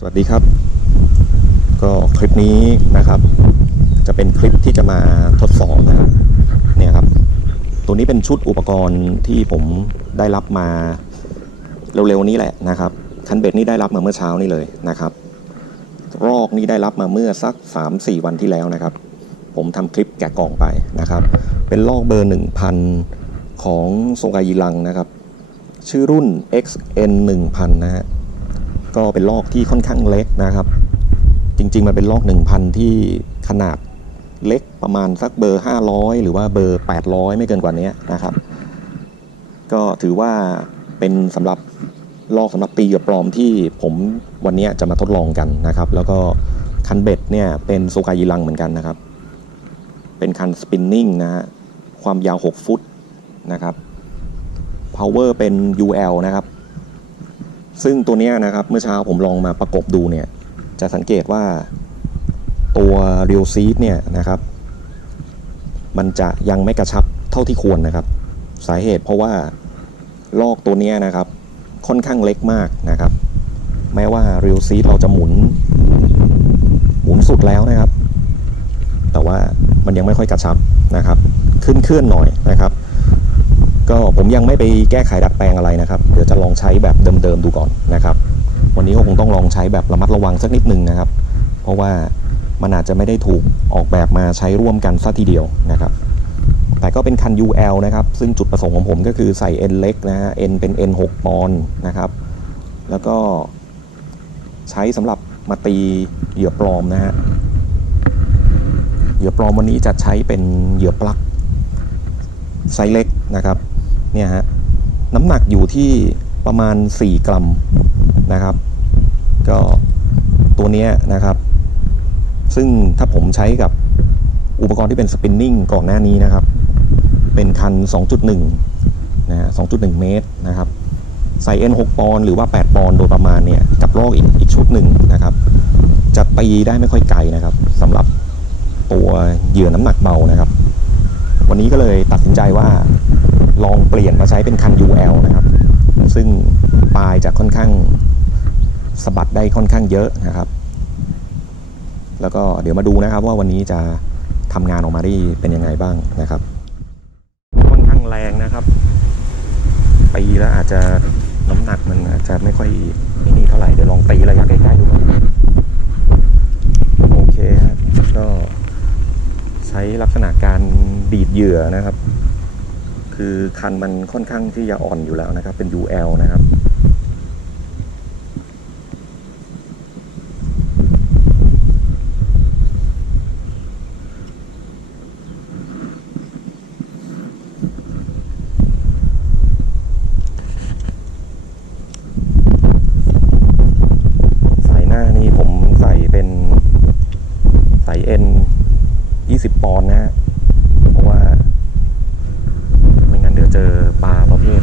สวัสดีครับ ก็คลิปนี้นะครับ จะเป็นคลิปที่จะมาทดสอบนะครับเนี่ยครับ ตัวนี้เป็นชุดอุปกรณ์ที่ผมได้รับมาเร็วๆนี้แหละนะครับ คันเบ็ดนี่ได้รับมาเมื่อเช้านี่เลยนะครับ รอกนี่ได้รับมาเมื่อสัก 3-4 วันที่แล้วนะครับ ผมทำคลิปแกะกล่องไปนะครับ เป็นลอกเบอร์ 1000 ของโซกายิลังนะครับ ชื่อรุ่น XN 1000นะฮะ ก็เป็นลอกที่ค่อนข้างเล็กนะครับ จริง ๆ มันเป็นลอก 1,000 ที่ขนาดเล็กประมาณสักเบอร์ 500 หรือว่าเบอร์ 800 ไม่เกินกว่านี้นะครับ ก็ถือว่าเป็นสำหรับลอกสำหรับตีเหยื่อปลอมที่ผมวันนี้จะมาทดลองกันนะครับ แล้วก็คันเบ็ดเนี่ยเป็นโซกายิลังเหมือนกันนะครับ เป็นคันสปินนิ่งนะฮะความยาว 6 ฟุตนะครับ power เป็น UL นะครับ ซึ่งตัวนี้นะครับเมื่อเช้าผมลองมาประกบดูเนี่ยจะสังเกตว่าตัวเรียวซีดเนี่ยนะครับ มันจะยังไม่กระชับเท่าที่ควรนะครับ สาเหตุเพราะว่าลอกตัวนี้นะครับ ค่อนข้างเล็กมากนะครับ แม้ว่าเรียวซีดเราจะหมุน หมุนสุดแล้วนะครับ แต่ว่ามันยังไม่ค่อยกระชับนะครับ ขึ้นเคลื่อนหน่อยนะครับ ก็ผมยังไม่ไปแก้ไขดัดแปลงอะไรนะครับ เดี๋ยวจะลองใช้แบบเดิมๆดูก่อนนะครับ วันนี้ก็คงต้องลองใช้แบบระมัดระวังสักนิดนึงนะครับ เพราะว่ามันอาจจะไม่ได้ถูกออกแบบมาใช้ร่วมกันซะทีเดียวนะครับ แต่ก็เป็นคัน UL นะครับ ซึ่งจุดประสงค์ของผมก็คือใส่ N เล็กนะฮะ N เป็น N 6ปอนด์นะครับ แล้วก็ใช้สำหรับมาตีเหยื่อปลอมนะฮะ เหยื่อปลอมวันนี้จะใช้เป็นเหยื่อปลั๊กไซส์เล็กนะครับ เนี่ยฮะน้ำหนักอยู่ที่ประมาณ 4 กรัมนะครับ ก็ตัวเนี้ยนะครับ ซึ่งถ้าผมใช้กับอุปกรณ์ที่เป็นสปินนิ่งก่อนหน้านี้นะครับ เป็นคัน 2.1 นะฮะ 2.1 เมตรนะครับใส่ N 6 ปอนหรือว่า 8 ปอนโดยประมาณเนี่ยกับลอกอีกอีกชุดหนึ่งนะครับ จะตีได้ไม่ค่อยไกลนะครับสำหรับตัวเหยื่อน้ำหนักเบานะครับ วันนี้ก็เลยตัดสินใจว่า ลองเปลี่ยนมาใช้เป็นคัน UL นะครับ ซึ่งปลายจะค่อนข้างสะบัดได้ค่อนข้างเยอะนะครับ แล้วก็เดี๋ยวมาดูนะครับว่าวันนี้จะทำงานออกมาได้เป็นยังไงบ้างนะครับ ค่อนข้างแรงนะครับตีแล้วอาจจะน้ำหนักมันอาจจะไม่ค่อยนี่เท่าไหร่เดี๋ยวลองตีระยะใกล้ๆดูก่อนโอเคฮะก็ใช้ลักษณะการดีดเหยื่อนะครับ คือคันมันค่อนข้างที่จะอ่อนอยู่แล้วนะครับ เป็น UL นะครับสายหน้านี่ผมใส่เป็นสายเอ็น20ปอนด์นะฮะเพราะว่า เจอปลาประเภท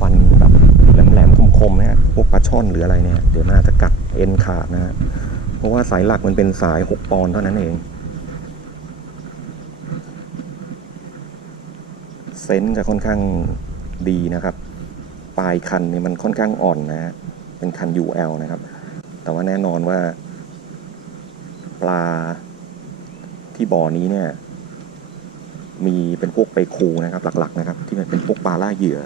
ฟันแบบแหลมๆคมๆนะฮะพวกปลาช่อนหรืออะไรเนี่ย เดี๋ยวน่าจะกัดเอ็นขาดนะฮะเพราะว่าสายหลักมันเป็นสาย6ปอนด์เท่านั้นเอง เซนจะค่อนข้างดีนะครับ ปลายคันเนี่ยมันค่อนข้างอ่อนนะฮะเป็นคัน UL นะครับ แต่ว่าแน่นอนว่า ปลาที่บ่อนี้เนี่ย มีเป็นพวกไปคูนะครับ หลัก ๆ นะครับ ที่มันเป็นพวกปลาล่าเหยื่อ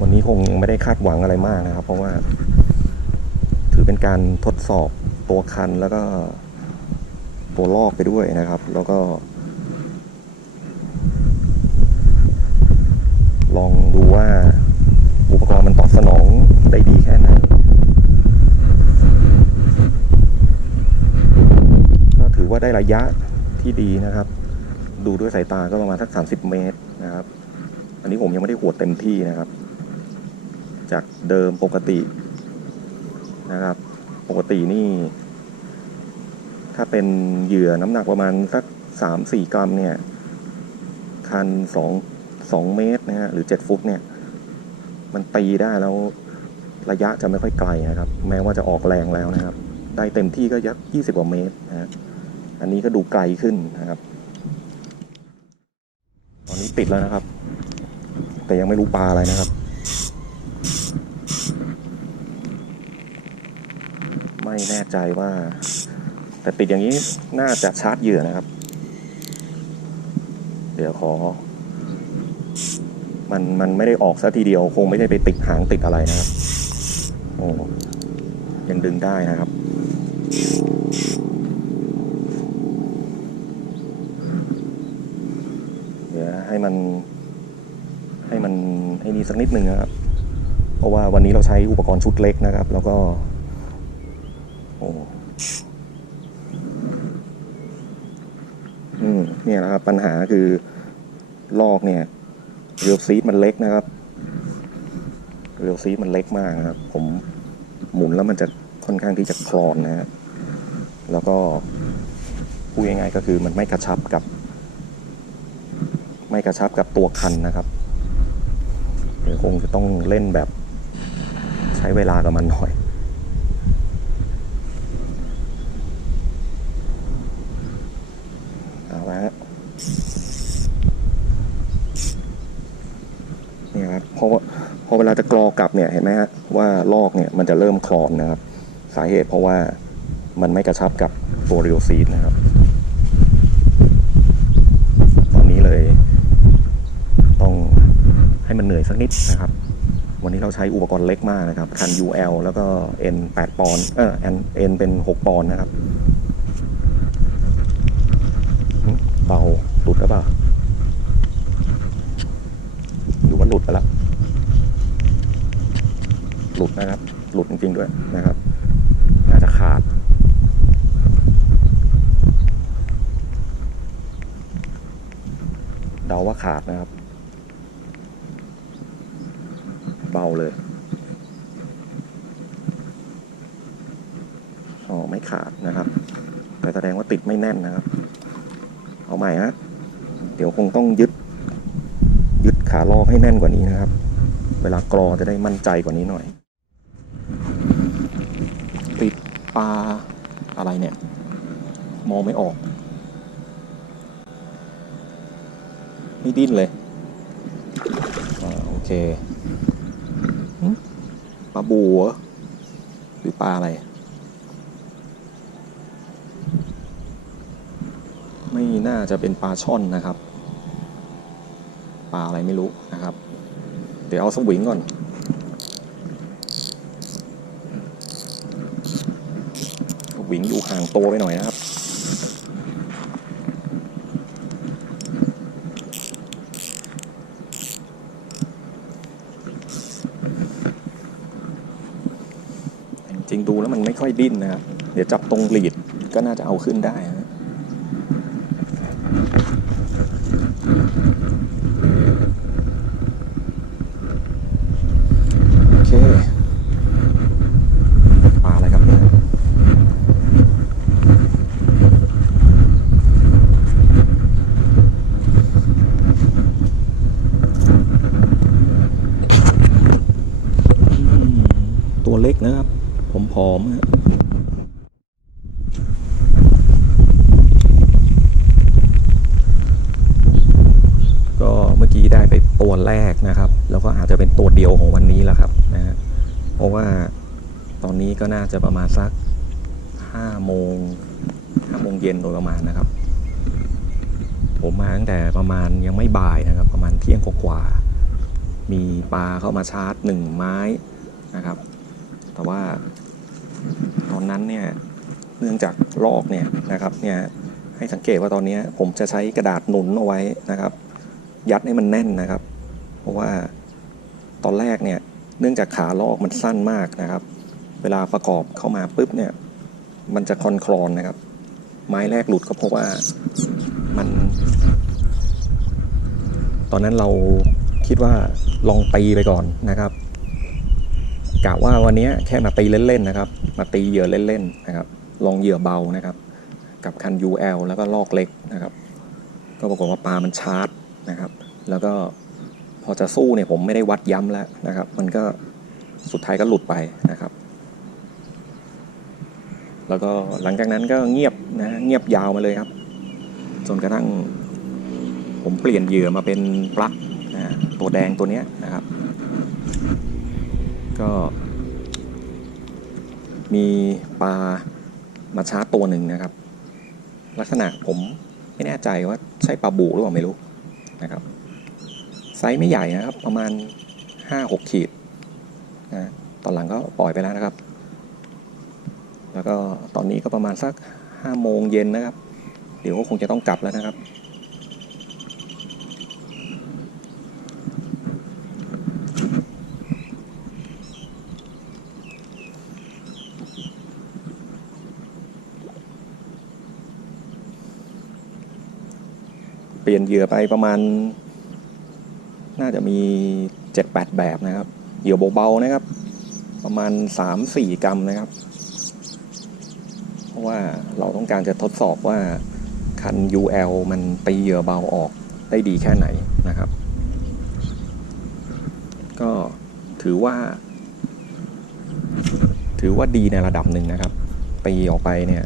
วันนี้คงยังไม่ได้คาดหวังอะไรมากนะครับ เพราะว่า ถือเป็นการทดสอบตัวคันแล้วก็ตัวลอกไปด้วยนะครับ แล้วก็ ลองดูว่าอุปกรณ์มันตอบสนองได้ดีแค่ไหน ก็ถือ ว่าได้ระยะที่ดีนะครับ ดูด้วยสายตาก็ประมาณสัก 30 เมตรนะครับ อันนี้ผมยังไม่ได้หวดเต็มที่นะครับ จากเดิมปกตินะครับ ปกตินี่ ถ้าเป็นเหยื่อน้ำหนักประมาณสัก 3-4 กรัมเนี่ย คัน 2 2 เมตรนะฮะหรือ 7 ฟุตเนี่ย มันตีได้แล้วระยะจะไม่ค่อยไกลนะครับ แม้ว่าจะออกแรงแล้วนะครับ ได้เต็มที่ก็ยักยี่สิบกว่าเมตรนะฮะ อันนี้ก็ดูไกลขึ้นนะครับ ตอนนี้ปิดแล้วนะครับ แต่ยังไม่รู้ปลาอะไรนะครับ ไม่แน่ใจว่า แต่ติดอย่างนี้น่าจะชาร์จเหยื่อนะครับ เดี๋ยวขอ มันมันไม่ได้ออกซะทีเดียว คงไม่ได้ไปติดหางติดอะไรนะครับ โอ้ยังดึงได้นะครับ เดี๋ยวให้มันให้มันไอ้นี่สักนิดหนึ่งนะครับ เพราะว่าวันนี้เราใช้อุปกรณ์ชุดเล็กนะครับ แล้วก็ โอ้อืมเนี่ยนะครับ ปัญหาคือลอกเนี่ยเรียวซีดมันเล็กนะครับเรียวซีดมันเล็กมากนะครับ ผมหมุนแล้วมันจะค่อนข้างที่จะคลอนนะฮะแล้วก็พูดง่ายๆก็คือมันไม่กระชับกับ ไม่กระชับกับตัวคันนะครับเดี๋ยวคงจะต้องเล่นแบบใช้เวลากับมันหน่อยเอาละฮะเนี่ยครับเพราะว่าพอเวลาจะกรอกลับเนี่ยเห็นไหมฮะว่าลอกเนี่ยมันจะเริ่มคลอนนะครับ สาเหตุเพราะว่ามันไม่กระชับกับตัวเรียวซีดนะครับ ตอนนี้เลย ต้อง ให้มันเหนื่อยสักนิดนะครับ วันนี้เราใช้อุปกรณ์เล็กมากนะครับ คัน UL แล้วก็ N 8ปอนด์เออ N N เป็น 6 ปอนด์นะครับหึเบาหลุดหรือเปล่าหรือว่าหลุดไปแล้วหลุดนะครับ หลุดจริงๆด้วยนะครับ น่าจะขาดเดาว่าขาดนะครับ เลยอ๋อไม่ขาดนะครับ แต่แสดงว่าติดไม่แน่นนะครับ เอาใหม่ฮะเดี๋ยวคงต้องยึด ยึดขาลอกให้แน่นกว่านี้นะครับ เวลากรอจะได้มั่นใจกว่านี้หน่อย ติดปลาอะไรเนี่ย มองไม่ออก ไม่ดิ้นเลยอโอเค ปลาบูหรือปลาอะไร ไม่น่าจะเป็นปลาช่อนนะครับ ปลาอะไรไม่รู้นะครับ เดี๋ยวเอาสวิงก่อนสวิงอยู่ห่างโตไปหน่อยนะครับ จ ริงๆดูแล้วมันไม่ค่อยดิ้นนะครับ เดี๋ยวจับตรงหลีดก็น่าจะเอาขึ้นได้นะโอเคปลาอะไรครับเนี่ยอืมตัวเล็กนะครับ ผมผอมๆฮะก็เมื่อกี้ได้ไป ตัวแรกนะครับ แล้วก็อาจจะเป็นตัวเดียวของวันนี้แหละครับนะฮะเพราะว่าตอนนี้ก็น่าจะประมาณสักห้าโมงห้าโมงเย็นโดยประมาณนะครับ ผมมาตั้งแต่ประมาณยังไม่บ่ายนะครับ ประมาณเที่ยงกว่ามีปลาเข้ามาชาร์จหนึ่งไม้นะครับ แต่ว่าตอนนั้นเนี่ยเนื่องจากลอกเนี่ยนะครับเนี่ยให้สังเกตว่าตอนนี้ผมจะใช้กระดาษหนุนเอาไว้นะครับ ยัดให้มันแน่นนะครับ เพราะว่าตอนแรกเนี่ยเนื่องจากขาลอกมันสั้นมากนะครับ เวลาประกอบเข้ามาปุ๊บเนี่ยมันจะคลอนคลอนนะครับ ไม้แรกหลุดก็เพราะว่ามัน ตอนนั้นเราคิดว่าลองตีไปก่อนนะครับกะว่าวันนี้แค่มาตีเล่นๆนะครับ มาตีเหยื่อเล่นๆนะครับ ลองเหยื่อเบานะครับ กับคัน UL แล้วก็ลอกเล็กนะครับ ก็ปรากฏว่าปลามันชาร์จ นะครับ แล้วก็พอจะสู้เนี่ยผมไม่ได้วัดย้ำแล้วนะครับ มันก็สุดท้ายก็หลุดไปนะครับ แล้วก็หลังจากนั้นก็เงียบนะเงียบยาวมาเลยครับ จนกระทั่งผมเปลี่ยนเหยื่อมาเป็นปลั๊กนะตัวแดงตัวเนี้ยนะครับ ก็มีปลามาชาร์จตัวหนึ่งนะครับ ลักษณะผมไม่แน่ใจว่าใช่ปลาบูหรือเปล่าไม่รู้ นะครับ ไซส์ไม่ใหญ่นะครับ ประมาณ 5-6 ขีดนะตอนหลังก็ปล่อยไปแล้วนะครับ แล้วก็ตอนนี้ก็ประมาณสัก5โมงเย็นนะครับ เดี๋ยวก็คงจะต้องกลับแล้วนะครับ ปลี่ยนเหยื่อไปประมาณ น่าจะมีเจ็ดแปดแบบนะครับ เหยื่อเบาๆนะครับ ประมาณสามสี่กรัมนะครับ เพราะว่าเราต้องการจะทดสอบว่าคัน UL มันตีเหยื่อเบาออกได้ดีแค่ไหนนะครับ ก็ถือว่า ถือว่าดีในระดับหนึ่งนะครับตีออกไปเนี่ย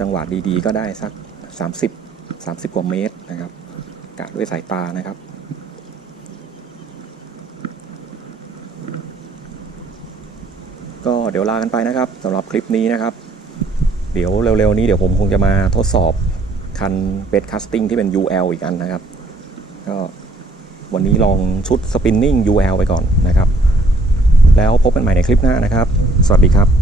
จังหวะดีๆก็ได้สัก 30 30 กว่าเมตรนะครับกะด้วยสายตานะครับ ก็เดี๋ยวลากันไปนะครับสำหรับคลิปนี้นะครับ เดี๋ยวเร็วๆนี้เดี๋ยวผมคงจะมาทดสอบคันเบดคัสติ้งที่เป็น UL อีกอันนะครับ ก็วันนี้ลองชุดสปินนิ่ง UL ไปก่อนนะครับ แล้วพบกันใหม่ในคลิปหน้านะครับ สวัสดีครับ